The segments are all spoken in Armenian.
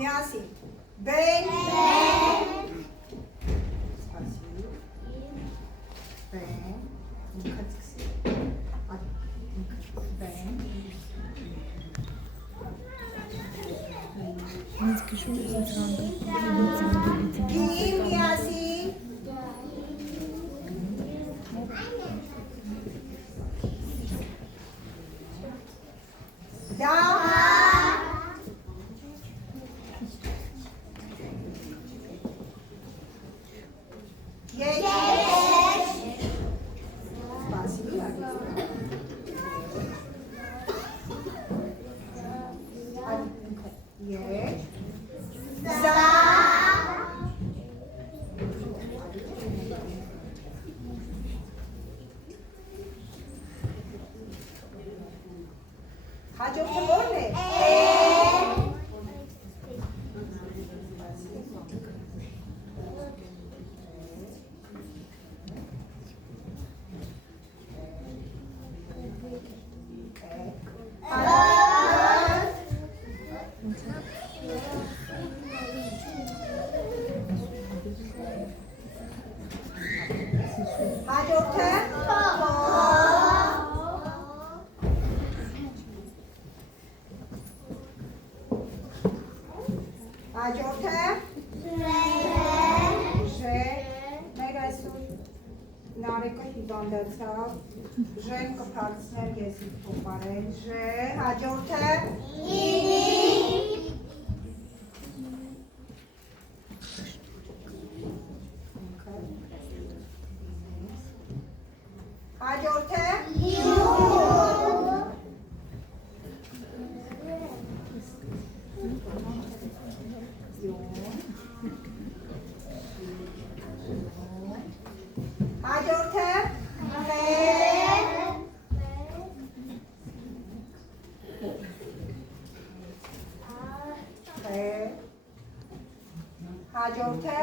Միասին։ Բեն։ Սպասի։ Բեն։ Ինքացքսի։ Բեն։ Ինձ կշում է զրանդը։ Միասին։ Da. Yes. Yes. Za. Hacı ورد Ժեն կփակցներ ես իմ փոխարեն, հաջորդը հաջորդը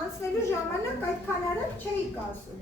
անցնելու ժամանակ այդքան արագ չէիք ասում։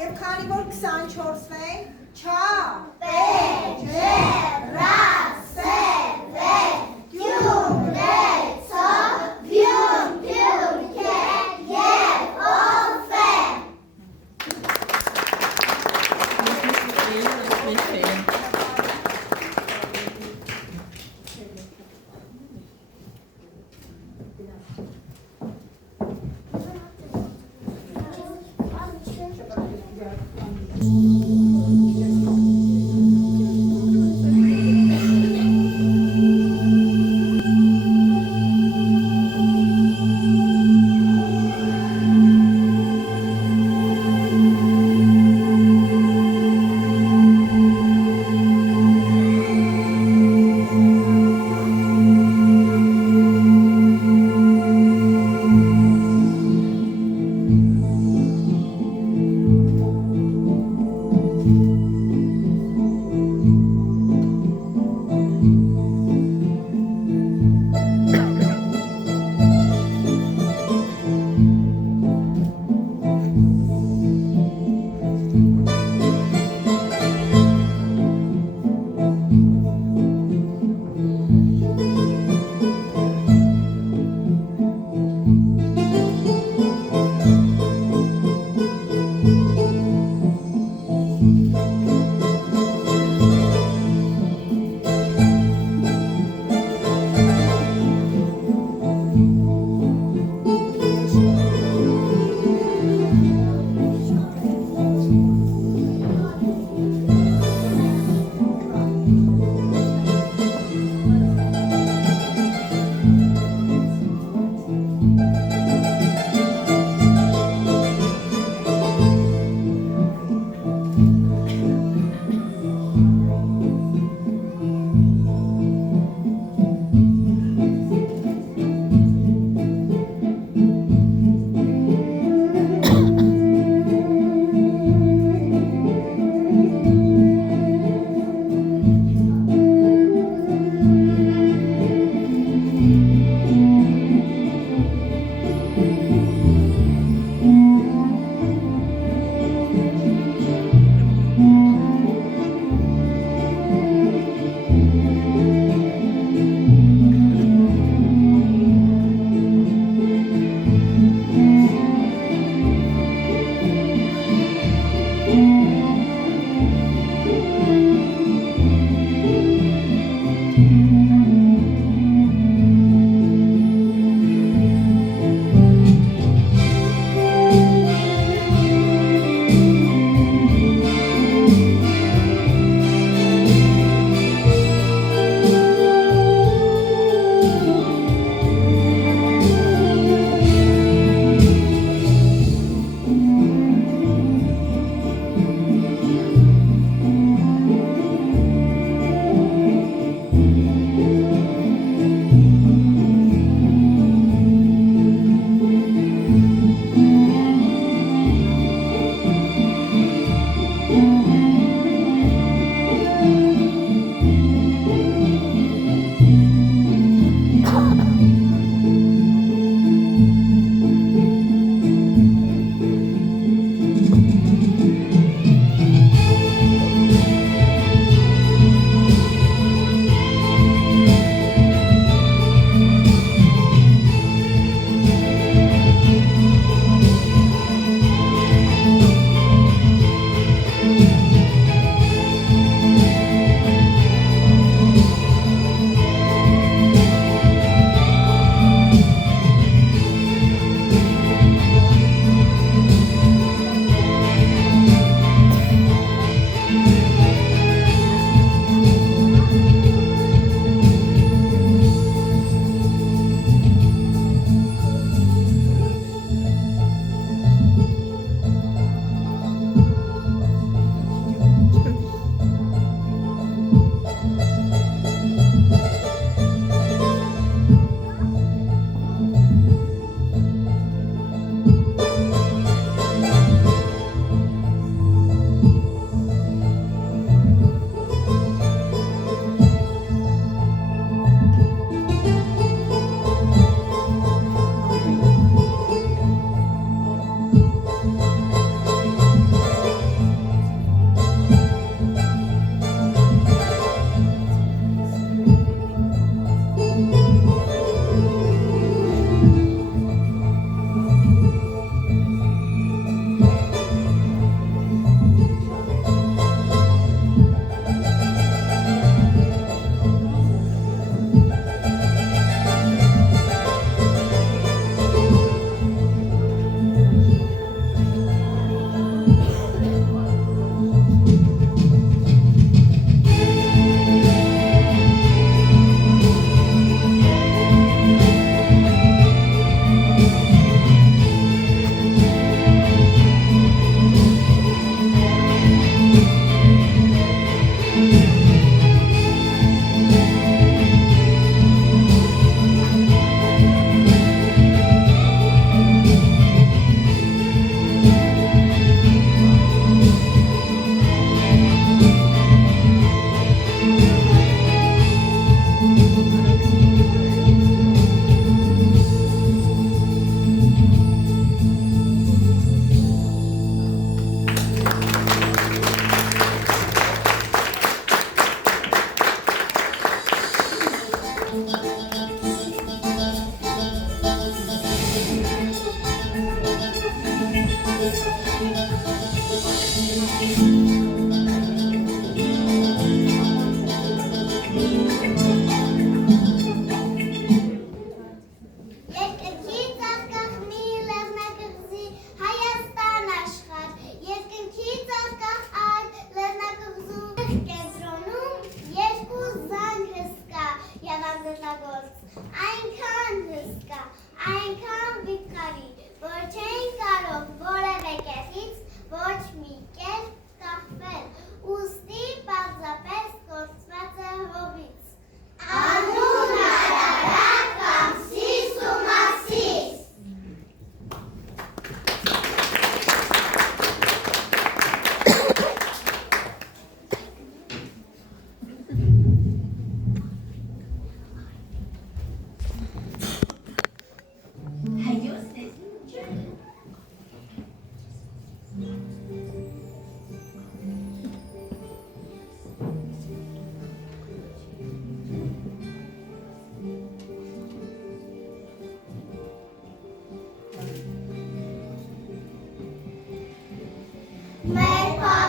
Եվ քանի որ 24-ն են, չա, պե, ջե, ռա, սե, վե, գյուն, դե, ցա, բյուն, բյուն, կե, և, ով է։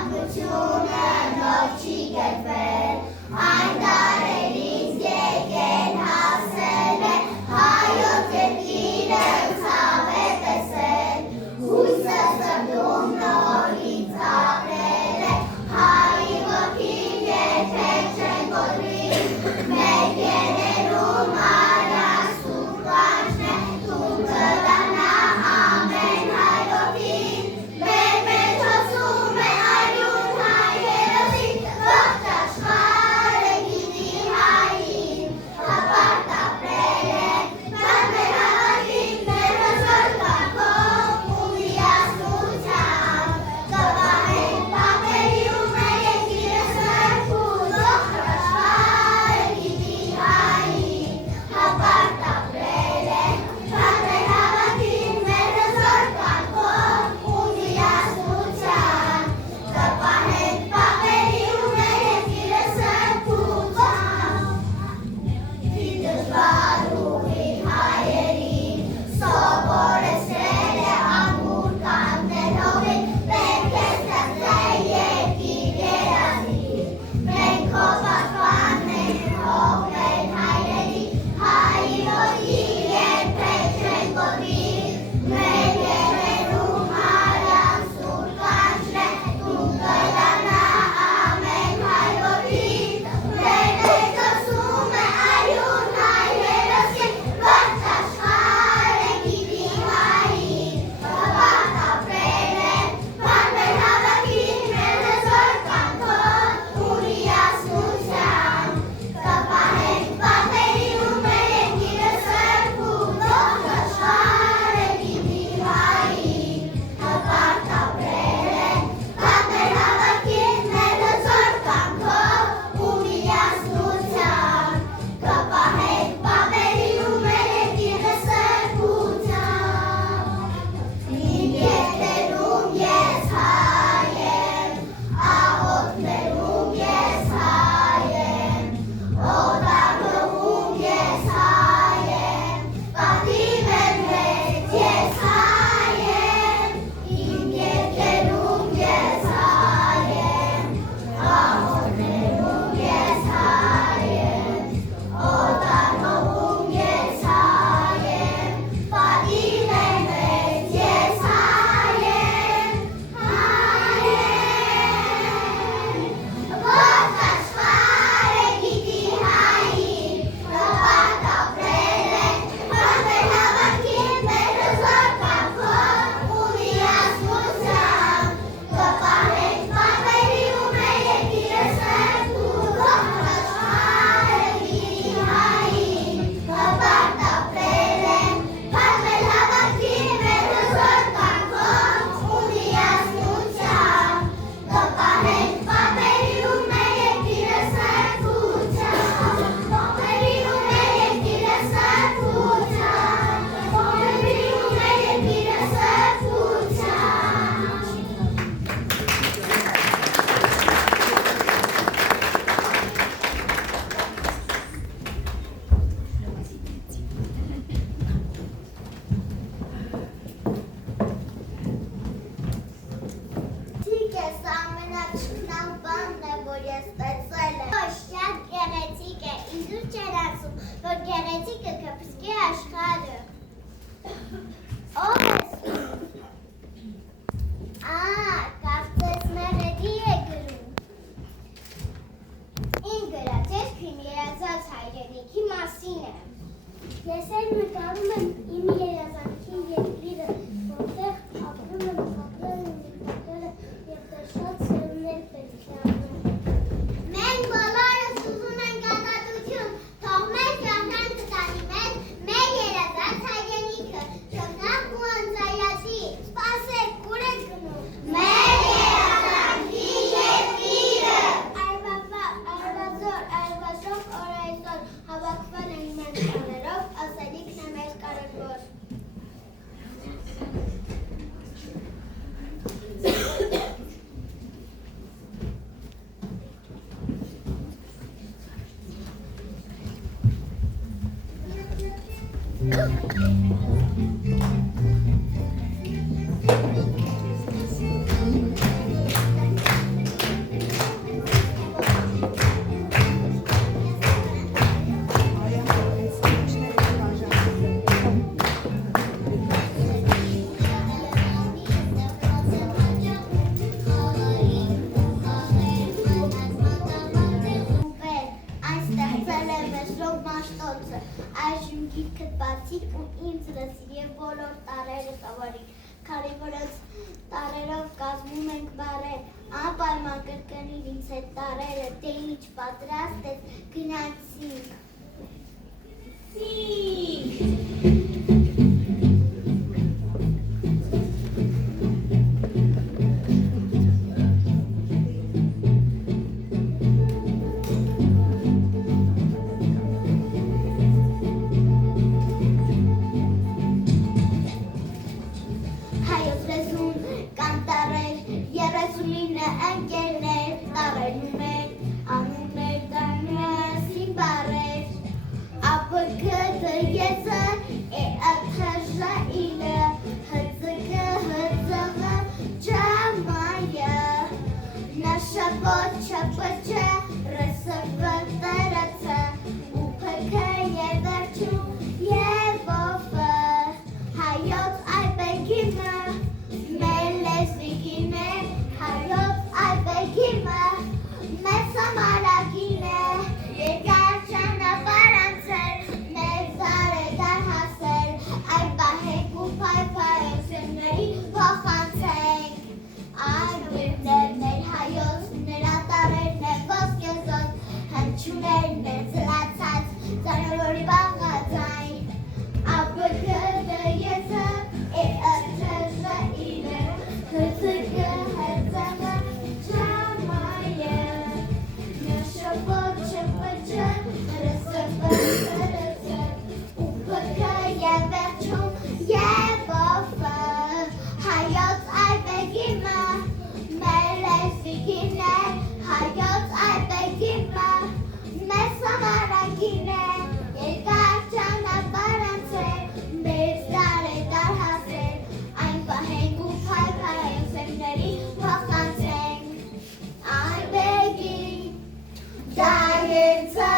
Պատմությունը նոր չի գրվել, այն դարերից եկել հասել է, հայոց երկիրը ցավ է տեսել, հույսը սրտում նորից ապրել է, հայի ոգին երբեք չեն կոտրի, մեր երերում արած սուրբ կանչն է, թույլ կդառնա ամեն հայ ոգին, մեր մեջ հոսում է արյուն հայ հերոսին, ողջ աշխարհը գիտի հային, հպարտ ապրել են, բան մեր հավատին, մեր հզոր կամքով ու միասնությամբ, կպահենք պապերի ու մեր երկիրը սրբուց, ողջ աշխարհը գիտի հային, հպարտ ապրել են, բան մեր հավատին, մեր հզոր կամքով ու միասնությամբ, կպահենք պապերի ու մեր երկիրը սրբուց, դժվար ուղին հայերին, սովորեցրել է ամուր կանգնել հողին, պետք է ստեղծել երկիր երազի, մենք քո պաշտպանն ենք, հող մեր հայրերի, հայի ոգին երբեք չեն կոտրի, մեր երերում արած սուրբ կանչն է, թույլ կդառնա ամեն հայ ոգին, մեր մեջ հոսում է արյուն հայ հերոսին, ողջ աշխարհը գիտի հային, հպարտ ապրել են, բան մեր հավատին, մեր հզոր կամքով ու միասնությամբ, կպահենք պապերի ու մեր երկիրը սրբուց, ողջ աշխարհը գիտի հային, հպարտ ապրել են, բան մեր հավատին, մեր հզոր կամքով ու միասնությամբ, կպահենք պապերի ու մեր երկիրը սրբությամբ, իմ երկրում ես հայ եմ, աղոթներում ես հայ եմ, օտարողում ես հայ եմ, պատիվ եմ մեծ ես հայ եմ, իմ երկրում ես հայ եմ, աղոթներում ես հայ եմ, օտարողում ես հայ եմ, պատիվ եմ մեծ ես հայ եմ, ողջ աշխարհը գիտի հային, հպարտ ապրել են, բան մեր հավատին, մեր հզոր կամքով ու միասնությամբ, կպահենք պապերի ու մեր երկիրը սրբուց, ողջ աշխարհը գիտի հային, հպարտ ապրել են, բան մեր հավատին, մեր հզոր կամքով ու միասնությամբ, կպահենք պապերի ու մեր երկիրը սրբությամբ, պապերի ու մեր երկիրը սրբությամբ, պապերի ու մեր երկիրը սրբությամբ։ Գեղեցիկ է, սա ամենաչքնալ բանն է, որ ես տեսել եմ։ Ոչ, շատ գեղեցիկ է, ինձ ու չեր ասում, որ գեղեցիկը կփրկի աշխարհը։ Ո՞վ ես դու։ Կարծես մեղեդի է գրում։ Իմ գրած երգն երազած հայրենիքի մասին է։ Ես էլ նկարում եմ իմ երազանքի երկիրը, որտեղ ապրում եմ, ապրել եմ, և շատ սերունդներ պետք է ապրեն։ Մենք բոլորս ուզում ենք ազատություն, թող մեզ ժողովուրդ կտանի մեզ մեր երազած հայրենիքը, շողնակ ու անձայացի, սպասեք, ուր եք գնում։ Մեր երազանքի երկիրը։ Արվազոր, արվաշող օր այսօր հավաքվել են մենք տաներով, ասելիքն է մեր կարևոր։ բոլոր տարերը սովորի, քարի որոնց տարերով կազմում ենք բարեր, անպայման կրկնիր ինձ հետ տարերը, թե ինչ պատրաստ ես գնացինք։ Հայոց լեզուն կան տարեր, 39 ընկերներ, տարերն մեր, անուններ դառնասին բառեր, ԱՊԿ ԵԶ ԵԱԹԺ ԻԼ ՀԾԿ ՀԾՂ ՃՄԱՅ ՆՇՊ ՉՊՉ ՌՍՎ ՏՐՑ ՈՒՓՔ եվերջում և ՈՖ հայոց այբեգիմը մեր լեզվիկին է, հայոց այբեգիմը մեզ համարակին է, երկար ճանապարհ անցել, մեր դարեդար հասել, այն պահենք ու փայփայենք, սերմների փոխանցենք, այրուներն է մեր հայոց, նրա տարերն է ոսկեզօծ, հնչյուններն է զլացած, ծանրորի բաղաձայն, ԱՊԿ ԵԶ ԵԱԹԺ ԻԼ ՀԾԿ ՀԾՂ ՃՄԱՅ ՆՇՊ ՉՊՉ ՌՍՎ ՏՐՑ ՈՒՓՔ եվերջում և ՈՖ հայոց այբեգիմը մեր լեզվիկին է, հայոց այբեգիմը մեզ համարակին է, երկար ճանապարհ անցել, մեծ դարեդար հասել, այն պահենք ու փայփայենք, սերմների փոխանցենք, այբեգին դայեցա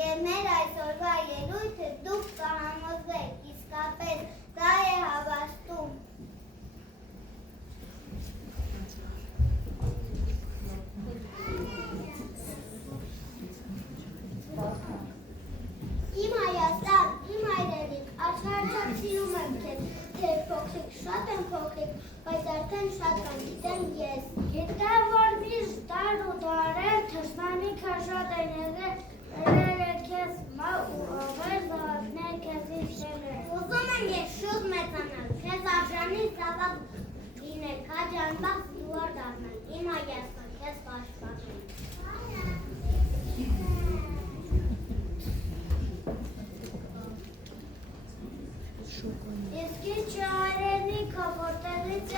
Եվ մեր այսօրվա ելույթը դուք կհամոզվեք, իսկապես դա է հավաստում։ Իմ Հայաստան, իմ հայրենիք, աշխարհը սիրում եմ քեզ, թե փոքրիկ, շատ եմ փոքրիկ, բայց արդեն շատ կան գիտեմ ես։ Գիտեմ, որ միշտ դար ու դարեր թշնամիքը շատ են եղել, քեզ մա ու ավեր զավակներ քեզ իշել։ Ուզում եմ ես շուտ մեծանալ, քեզ արժանի զավակ լինել, քաջանբախտ դուար դառնալ, իմ Հայաստան, քեզ պաշտպանել։ Ես քիչ արենիքը, որտեղից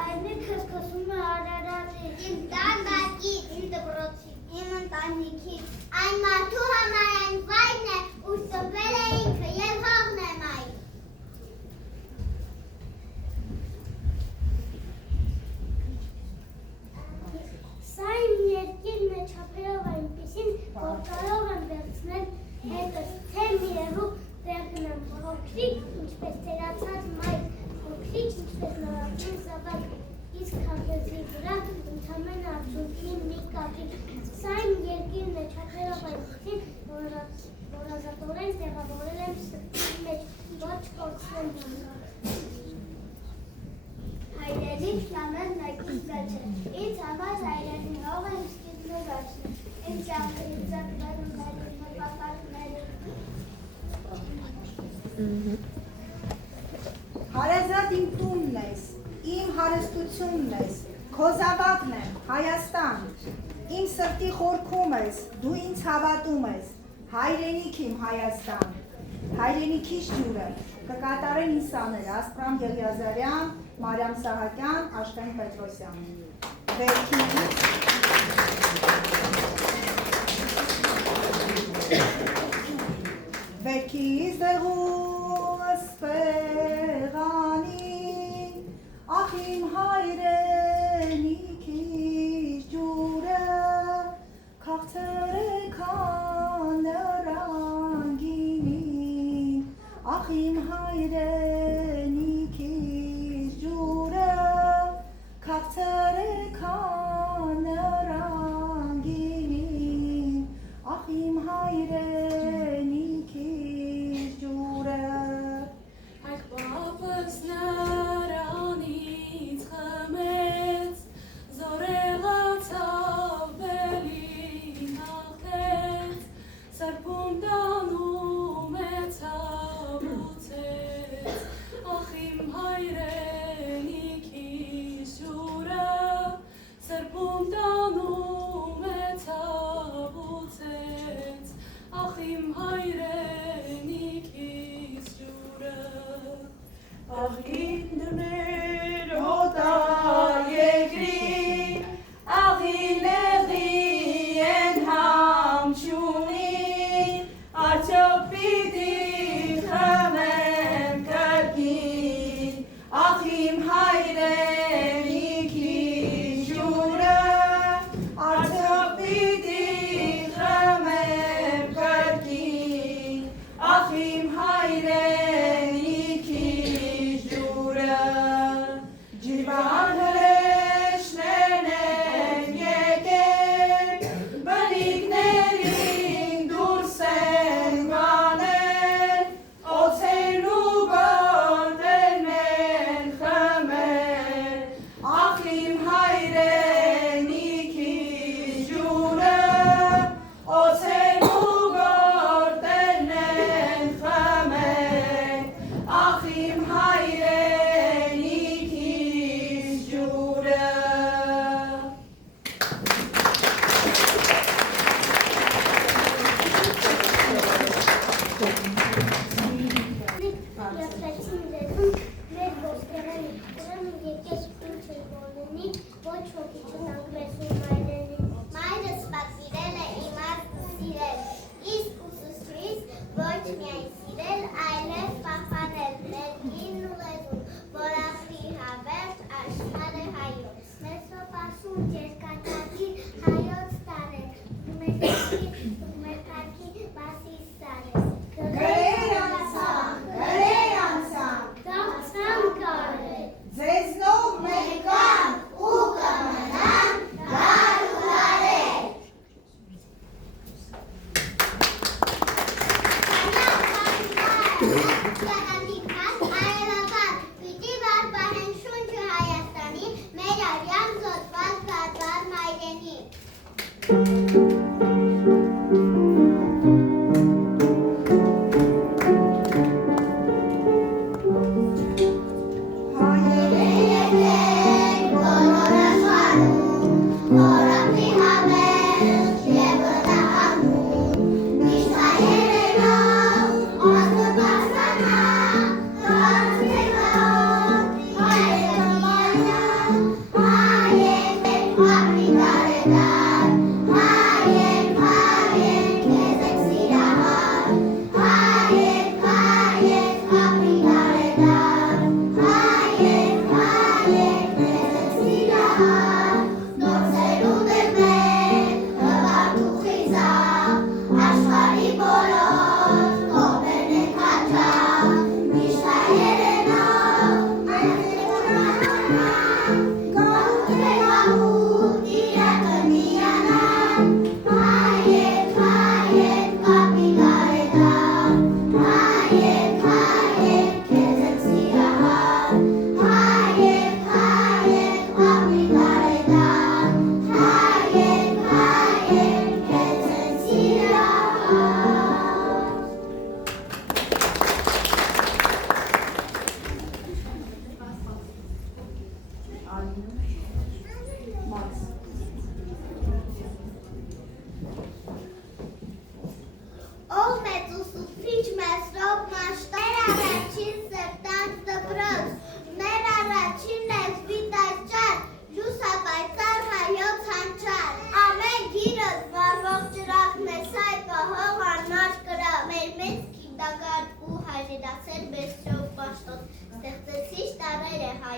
այնի քսքսում է արարածի, իմ տանկի, իմ դպրոցի, իմ ընտանիքի, այն մարդու համար այն վայրն է, ուր ծնվել է ինքը և հողն է մայր։ Սա իմ երկիրն է չափերով այնպիսին, որ կարող եմ վերցնել հետս, թե մի երու վերգնեմ փոքրիկ, ինչպես տերացած մայր, փոքրիկ, ինչպես նորություն զավակ, իսկ հագեցի վրա ընդամենը արդյունքի մի կապիկ։ Սա իմ երկիրն է չափերով այնպիսին, որ ազատորեն տեղավորել եմ սրտի մեջ, Ոչ կոքսեն հայրենիք ամեն մեկից վեճ է, ինձ համար հայրենի հող եմ սկիզբը վերջն է, ինձ ճամերից ձակվերում հայրենի մպապարների Հարազատ իմ տունն ես, իմ հարստությունն ես, քո զավակն եմ, Հայաստան, իմ սրտի խորքում ես, դու ինձ հավատում ես, հայրենիք իմ Հայաստան, հայրենիքիս ջուրը, կկատարեն ինսաներ, Ասպրամ Եղիազարյան, Մարիամ Սահակյան, Աշխեն Պետրոսյան, Վերքից դեղուս պեղանին, ախ իմ հայրենիքիս ջուրը, քաղցրեքան նրան գինին, ախ իմ հայրենիքիս ջուրը, քաղցրեքան նրան գինին, ախ իմ հայրենիքիս ջուրը։ Այս բան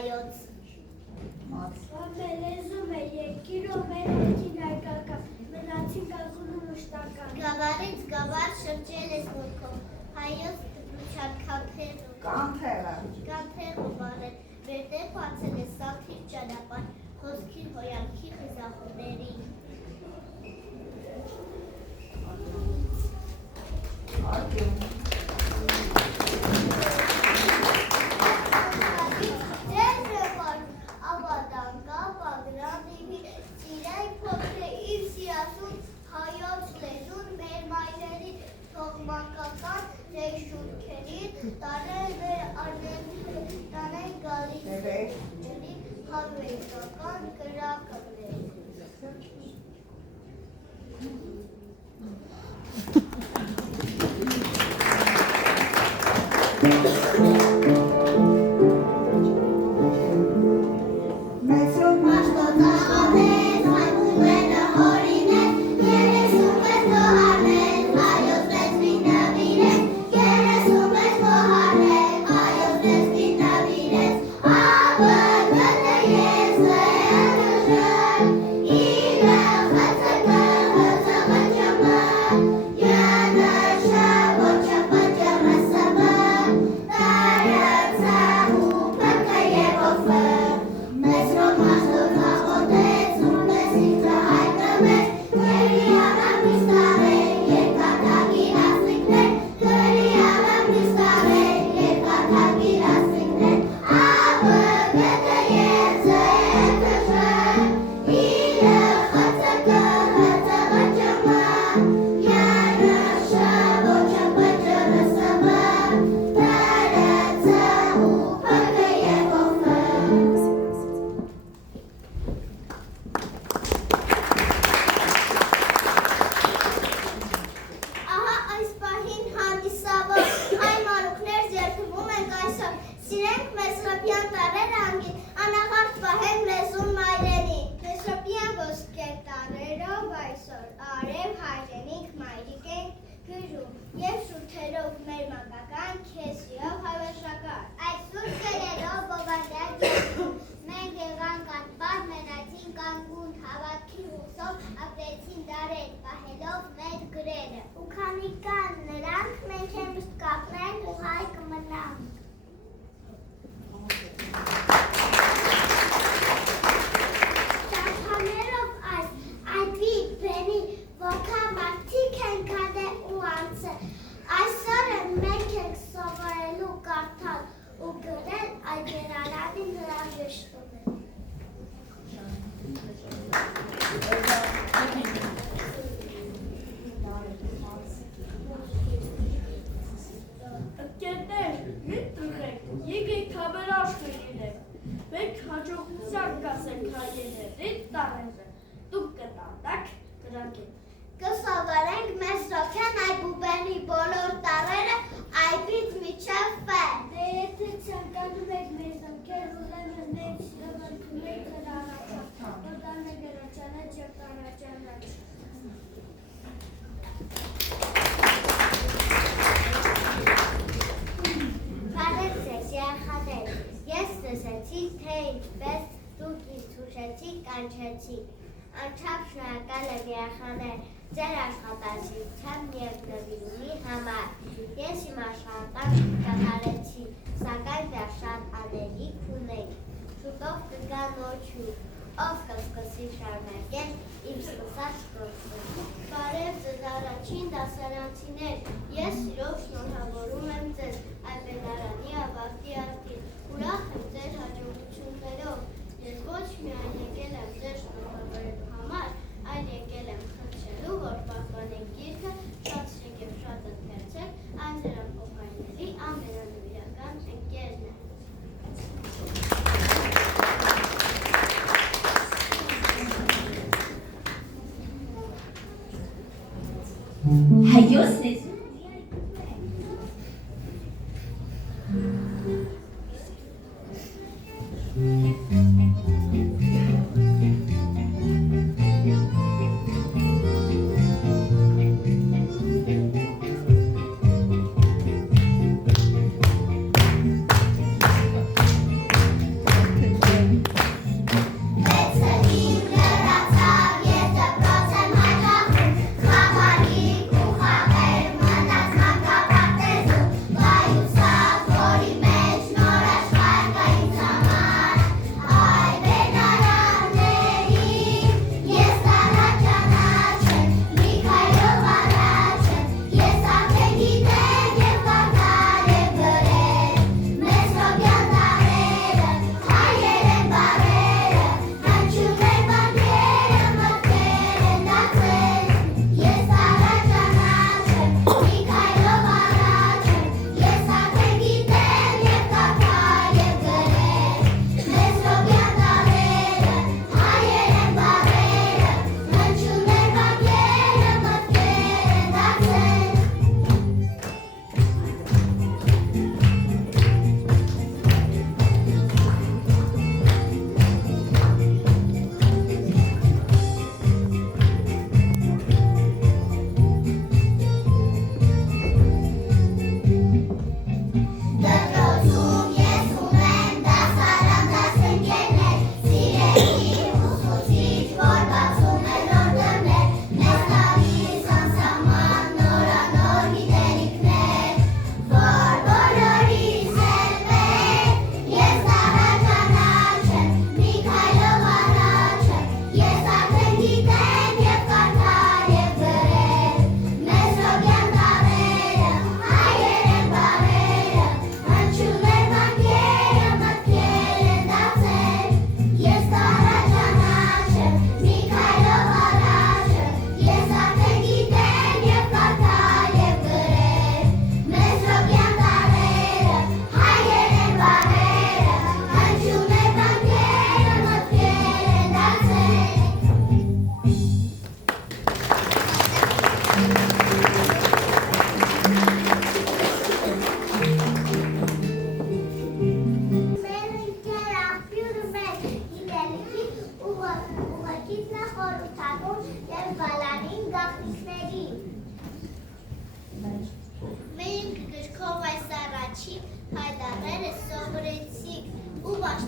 հայոց։ Լեզում է երկիրով մենացին հայկական, մենացին կազուն ու մշտական։ Գավառից գավառ շրջել ես մորքով, հայոց դպրության կանթեղը վարել, վերդեր բացել ես սաղթիր ճանապար, խոսքիր հոյանքի խիզախուների։ Մանկական շուրքերից տարել մեր արնեն գալիս հավերական կրակներ։ Կսովորենք մեր Սոփյան Այբուբենի բոլոր տարրերը այբից միջև ֆ։ Դե եթե ցանկանում եք մեր զոքեր ուրեմն մեր շրջանցումից հրավիրեք, որտանը գրաճանաչ եւ տարաճանաչ։ Բարև ձեզ երեխաներ, ես լսեցի, թե ինչպես դուք ինձ հուշեցիք, կանչեցիք։ Անչափ շնորհակալ եմ երեխաներ ձեր աշխատասիրությամբ և նվիրումի համար։ Ես իմ աշխատանքը կատարեցի, սակայն դեռ շատ անելիք ունենք։ Շուտով կգա նոչու, ով կսկսի շարունակել իմ սկսած գործը։ Բարև ձեզ առաջին դասարանցիներ, ես սիրով շնորհավորում եմ ձեզ Այբելարանի ավարտի արդին։ Ուրախ եմ ձեր հաջողություններով։ Ես ոչ միայն եկել եմ ձեր շնորհավորելու համար, այլ եկել եմ խնդրելու, որ պահպանեք գիրքը, շատ շեք և շատ ընթերցեք, այն ձեր ամփոփայինների ամենանվիրական ընկերն է։ Հայոց լեզու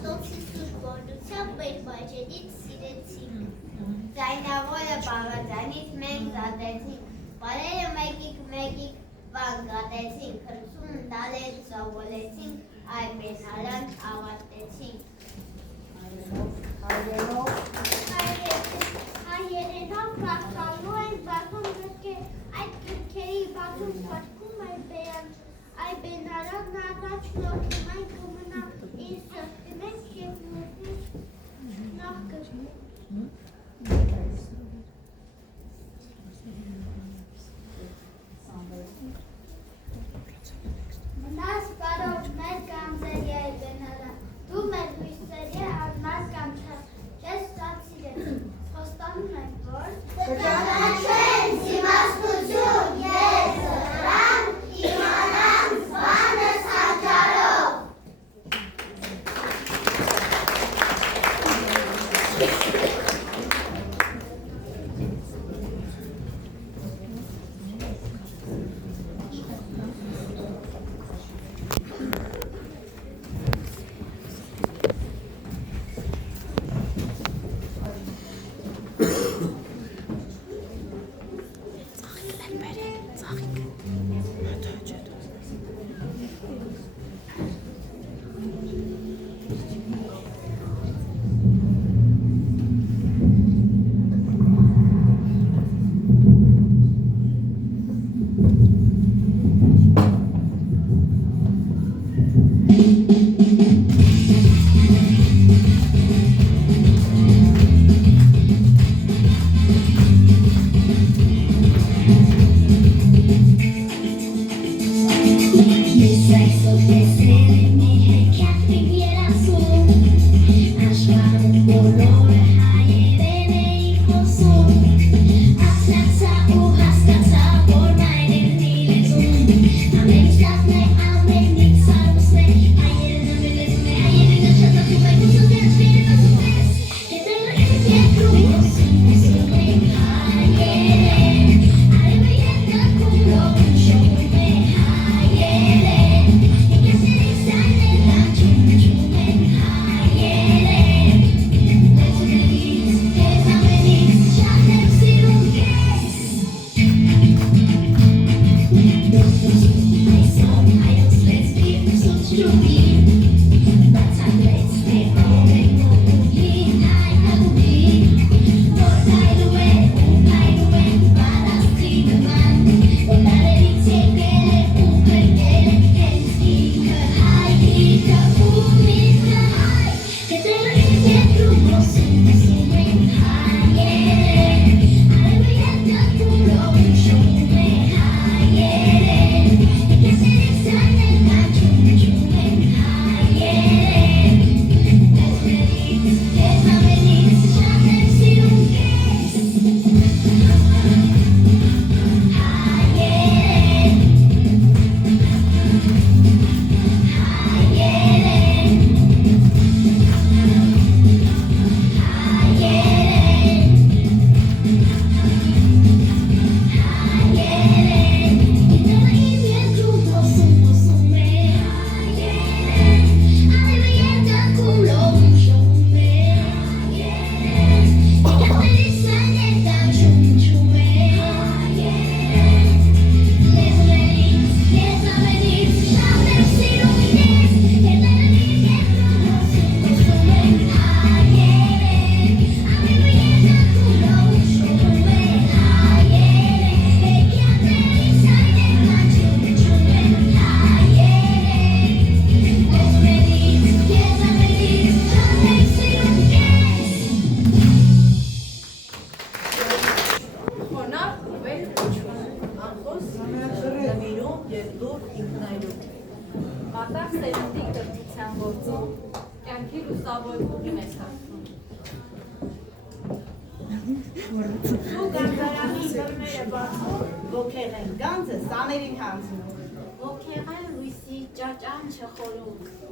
Աստծո սուրբորությամբ մեր բաժետից սիրեցինք։ Ձայնավորը բաղաձայնից մենք զատեցինք, բարերը մեկիկ բան գատեցինք, քրսում դալեր սովորեցինք, այ բենալան ավարտեցինք։ Հայերենով կարդալու են բազում գրքեր, այդ գրքերի բազում պատկում այ բենալանն առաջ նորքում այն կմնա իր սրտի մեջ և մոտից նախ գրքում։ Մնաս բարով մեր գանձերի այ բենալան, դու մեր հույսերի անմար կանչած, ես շատ սիրեցին, խոստանում եմ, որ կճանաչեն իմաստություն, ես զրամ, իմանամ բանս հաճարով։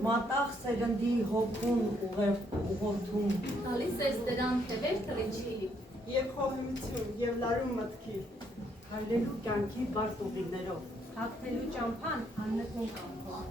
Մատաղ սերնդի հոգուն ուղորդում Տալիս ես դրան թևեր տրիչի Եվ խոհություն, և լարում մտքի հայրելու կյանքի բարդ ուղիներով հագնելու ճամփան աննկուն կանքով